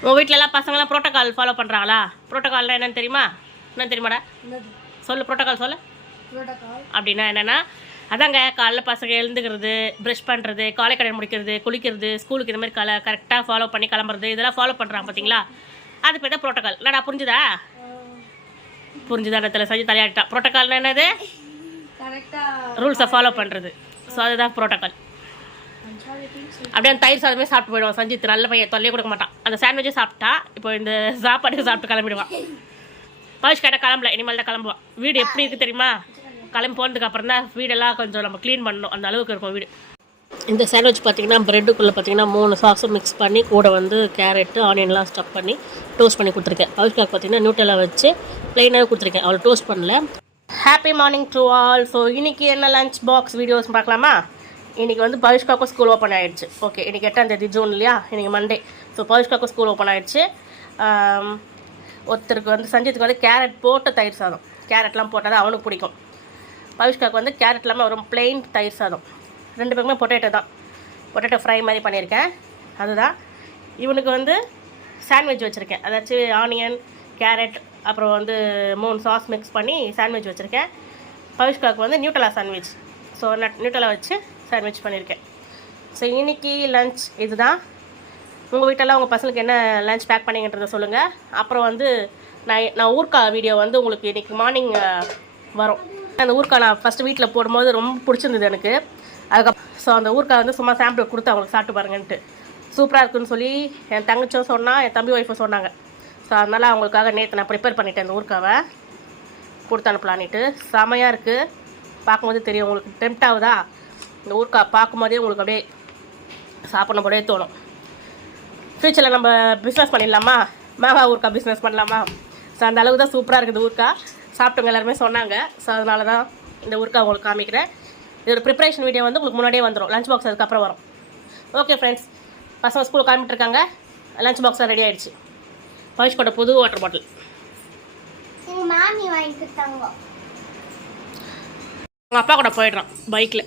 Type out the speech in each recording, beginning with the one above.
உங்கள் வீட்டிலலாம் பசங்களாம் ப்ரோட்டோகால் ஃபாலோ பண்ணுறாங்களா? ப்ரோட்டோகால்னால் என்னென்னு தெரியுமா? என்னன்னு தெரியுமாடா? சொல்லு, ப்ரோட்டோகால் சொல்லு. அப்படின்னா என்னென்னா அதாங்க காலைல பசங்க எழுந்துக்கிறது, ப்ரஷ் பண்ணுறது, காலை கடன் முடிக்கிறது, குளிக்கிறது, ஸ்கூலுக்கு இந்த மாதிரி கரெக்டாக ஃபாலோ பண்ணி கிளம்புறது, இதெல்லாம் ஃபாலோ பண்ணுறாங்க பார்த்தீங்களா? அது பேர் தான் ப்ரோட்டோகால். இல்லைடா, புரிஞ்சுதா? புரிஞ்சுதா? இடத்துல செஞ்சு தலையாட்டா. ப்ரோட்டோகால்னா என்னது? ரூல்ஸை ஃபாலோ பண்ணுறது. ஸோ அதுதான் ப்ரோட்டோகால். அப்படியே அந்த தயிர் சாதமே சாப்பிட்டு போயிடுவான் சஞ்சித். நல்ல பையன், தொல்லையே கொடுக்க மாட்டான். அந்த சாண்ட்விச்சே சாப்பிட்டா இப்போ இந்த சாப்பாடுக்கு சாப்பிட்டு கிளம்பிடுவான். பவிஷ் கேட்டால் கிளம்பல, இனிமேல் தான் கிளம்புவான். வீடு எப்படி இருக்குது தெரியுமா? கிளம்பி போனதுக்கு அப்புறம் தான் வீடெல்லாம் கொஞ்சம் நம்ம க்ளீன் பண்ணணும். அந்த அளவுக்கு இருக்கும் வீடு. இந்த சாண்ட்விச் பார்த்திங்கன்னா ப்ரெட்டுக்குள்ளே பார்த்திங்கன்னா 3 சாஸும் மிக்ஸ் பண்ணி கூட வந்து கேரட்டு ஆனியன்லாம் ஸ்டஃப் பண்ணி டோஸ்ட் பண்ணி கொடுத்துருக்கேன். பவிஷ்காக்கு பார்த்திங்கன்னா நியூட்டெல்லா வச்சு ப்ளைனாகவே கொடுத்துருக்கேன். அவளை டோஸ்ட் பண்ணல. Happy morning to all. So இன்றைக்கி என்ன லஞ்ச் பாக்ஸ் வீடியோஸ் பார்க்கலாமா? இன்றைக்கி வந்து பவிஷ்காக்கும் ஸ்கூல் ஓப்பன் ஆகிடுச்சு. ஓகே, இன்றைக்கி 8ஆம் தேதி ஜூன் இல்லையா? இன்றைக்கி மண்டே. ஸோ பவிஷ்காக்கும் ஸ்கூல் ஓப்பன் ஆகிடுச்சு. ஒருத்தருக்கு வந்து சஞ்சித்துக்கு வந்து கேரட் போட்ட தயிர் சாதம். கேரட்லாம் போட்டால் தான் அவனுக்கு பிடிக்கும். பவிஷ்காவுக்கு வந்து கேரட் இல்லாமல் ஒரு பிளெயின் தயிர் சாதம். 2 பேருக்குமே பொட்டேட்டோ தான். பொட்டேட்டோ ஃப்ரை மாதிரி பண்ணியிருக்கேன். அதுதான். இவனுக்கு வந்து சாண்ட்விச் வச்சுருக்கேன். அதாச்சும் ஆனியன், கேரட், அப்புறம் வந்து 3 சாஸ் மிக்ஸ் பண்ணி சாண்ட்விச் வச்சுருக்கேன். பவிஷ்காவுக்கு வந்து நியூட்டெல்லா சாண்ட்விச். ஸோ நியூட்டெல்லா வச்சு சாண்ட்விச் பண்ணியிருக்கேன். ஸோ இன்றைக்கி லன்ச் இதுதான். உங்கள் வீட்டெல்லாம் உங்கள் பசங்களுக்கு என்ன லன்ச் பேக் பண்ணிங்கன்றதை சொல்லுங்கள். அப்புறம் வந்து நான் ஊர்க்கா வீடியோ வந்து உங்களுக்கு இன்றைக்கி மார்னிங் வரும். அந்த ஊர்க்கா நான் ஃபஸ்ட்டு வீட்டில் போடும்போது ரொம்ப பிடிச்சிருந்தது எனக்கு. அதுக்கப்புறம் ஸோ அந்த ஊர்க்கா வந்து சும்மா சாம்பிள் கொடுத்து அவங்களுக்கு சாப்பிட்டு பாருங்கன்ட்டு சூப்பராக இருக்குன்னு சொல்லி என் தங்கச்சும் சொன்னால், என் தம்பி ஒய்ஃபும் சொன்னாங்க. ஸோ அதனால் அவங்களுக்காக நேற்று நான் ப்ரிப்பேர் பண்ணிட்டேன். அந்த ஊர்க்காவை கொடுத்து அனுப்பலான்ட்டு செமையாக இருக்குது. பார்க்கும்போது தெரியும் உங்களுக்கு. டெம்ட் ஆகுதா? இந்த ஊர்க்கா பார்க்கும்போதே உங்களுக்கு அப்படியே சாப்பிடணும் போதே தோணும். ஃப்யூச்சரில் நம்ம பிஸ்னஸ் பண்ணிடலாமா? மேவா ஊர்க்கா பிஸ்னஸ் பண்ணலாமா? ஸோ அந்த அளவுக்கு தான் சூப்பராக இருக்குது ஊர்க்கா. சாப்பிட்டவங்க எல்லாருமே சொன்னாங்க. ஸோ அதனால தான் இந்த ஊர்க்கா உங்களுக்கு காமிக்கிறேன். இதோட ப்ரிப்பரேஷன் வீடியோ வந்து உங்களுக்கு முன்னாடியே வந்துடும். லஞ்ச் பாக்ஸ் அதுக்கப்புறம் வரும். ஓகே ஃப்ரெண்ட்ஸ், பசங்க ஸ்கூல் கிளம்பிட்டுருக்காங்க. லஞ்ச் பாக்ஸாக ரெடி ஆகிடுச்சு. பவிஷ்கோட புது வாட்டர் பாட்டில் உங்கள் அப்பா கூட போயிடுறான் பைக்கில்.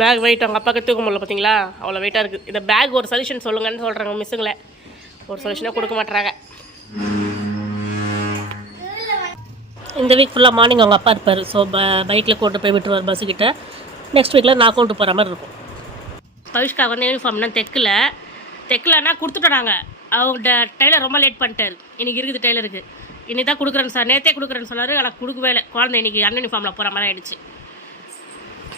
பேக் வெயிட் அவங்க அப்பாவுக்கு தூக்க முடியல பார்த்தீங்களா? அவ்வளோ வெயிட்டாக இருக்குது. இந்த பேக் ஒரு சொல்யூஷன் சொல்லுங்கன்னு சொல்கிறாங்க மிஸ்ஸுங்களை. ஒரு சொல்யூஷனாக கொடுக்க மாட்டுறாங்க. இந்த வீக் ஃபுல்லாக மார்னிங் அவங்க அப்பா இருப்பார். ஸோ பைக்கில் கொண்டு போய் விட்டுருவார் பஸ்ஸுக்கிட்ட. நெக்ஸ்ட் வீக்கில் நான் கொண்டு போகிற மாதிரி இருக்கும். பவிஷ்காவுக்கு வந்து யூனிஃபார்ம்னா தைக்கலன்னா கொடுத்துட்டோம் நாங்கள். அவங்க டெய்லர் ரொம்ப லேட் பண்ணிட்டார். இன்றைக்கி இருக்குது டெய்லருக்கு. இன்றைக்கி தான் கொடுக்குறேன்னு சார், நேற்றே கொடுக்குறேன்னு சொன்னார். ஆனால் கொடுக்கவே இல்லை. குழந்தை இன்றைக்கி அண்ணன் யூனிஃபார்மில் போகிற மாதிரி ஆகிடுச்சு.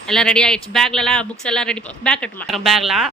எல்லாம் ரெடி ஆகிடுச்சு. பேக்லலாம் புக்ஸ் எல்லாம் ரெடி. பேக் கட்டுமா பேக்லாம்